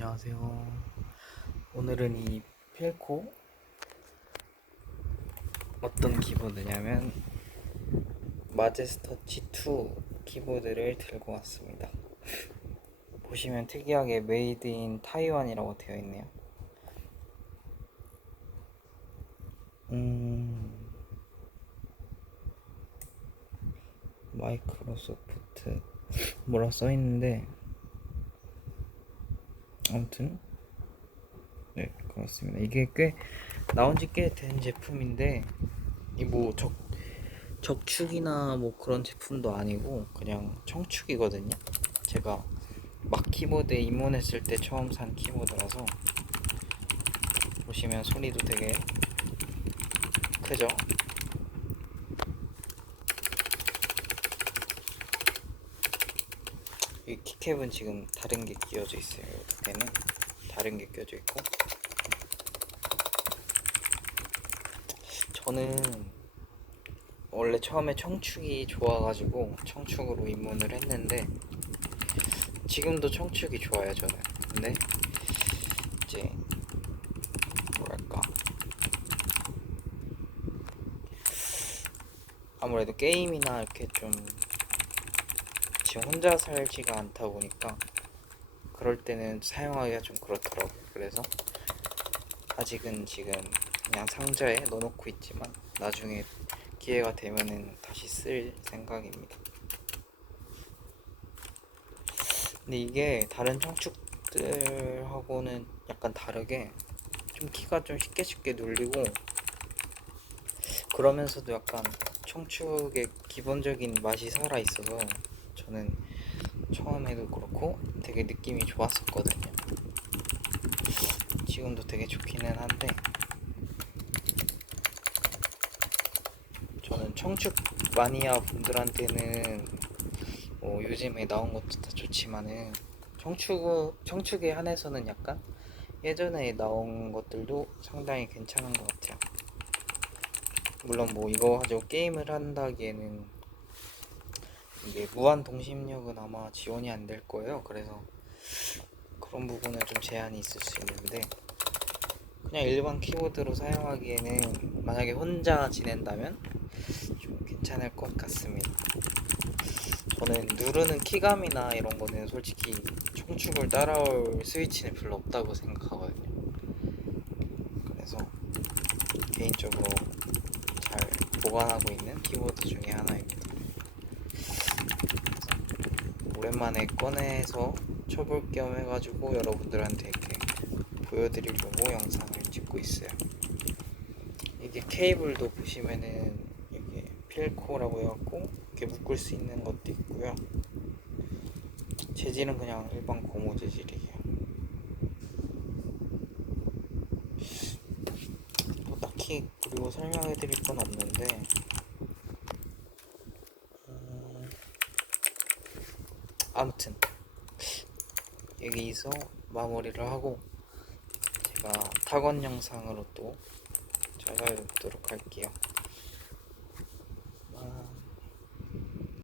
안녕하세요. 오늘은 이 필코 어떤 키보드냐면 마제스터치 2 키보드를 들고 왔습니다. 보시면 특이하게 메이드 인 타이완이라고 되어 있네요. 마이크로소프트 뭐라 써 있는데 아무튼 네, 그렇습니다. 이게 꽤 나온 지 꽤 된 제품인데 이 뭐 적축이나 뭐 그런 제품도 아니고 그냥 청축이거든요. 제가 막 키보드에 입문했을 때 처음 산 키보드라서 보시면 소리도 되게 크죠? 이 키캡은 지금 다른 게 끼워져 있어요. 옆에는 다른 게 끼워져 있고, 저는 원래 처음에 청축이 좋아가지고 청축으로 입문을 했는데 지금도 청축이 좋아요 저는. 근데 이제 뭐랄까, 아무래도 게임이나 이렇게 좀 지금 혼자 살지가 않다 보니까 그럴 때는 사용하기가 좀 그렇더라고요. 그래서 아직은 지금 그냥 상자에 넣어놓고 있지만 나중에 기회가 되면은 다시 쓸 생각입니다. 근데 이게 다른 청축들하고는 약간 다르게 좀 키가 좀 쉽게 눌리고, 그러면서도 약간 청축의 기본적인 맛이 살아있어서 저는 처음에도 그렇고 되게 느낌이 좋았었거든요. 지금도 되게 좋기는 한데 저는 청축 마니아 분들한테는 뭐 요즘에 나온 것도 다 좋지만은 청축에 한해서는 약간 예전에 나온 것들도 상당히 괜찮은 것 같아요. 물론 뭐 이거 가지고 게임을 한다기에는 이게 무한 동심력은 아마 지원이 안 될 거예요. 그래서 그런 부분은 좀 제한이 있을 수 있는데 그냥 일반 키보드로 사용하기에는 만약에 혼자 지낸다면 좀 괜찮을 것 같습니다. 저는 누르는 키감이나 이런 거는 솔직히 청축을 따라올 스위치는 별로 없다고 생각하거든요. 그래서 개인적으로 잘 보관하고 있는 키보드 중에 하나입니다. 오랜만에 꺼내서 쳐볼 겸 해가지고 여러분들한테 이렇게 보여드리려고 영상을 찍고 있어요. 이게 케이블도 보시면은 이게 필코라고 해갖고 이렇게 묶을 수 있는 것도 있고요. 재질은 그냥 일반 고무 재질이에요. 뭐 딱히 그리고 설명해드릴 건 없는데 아무튼 여기서 마무리를 하고 제가 탁원 영상으로 또 찾아뵙도록 할게요.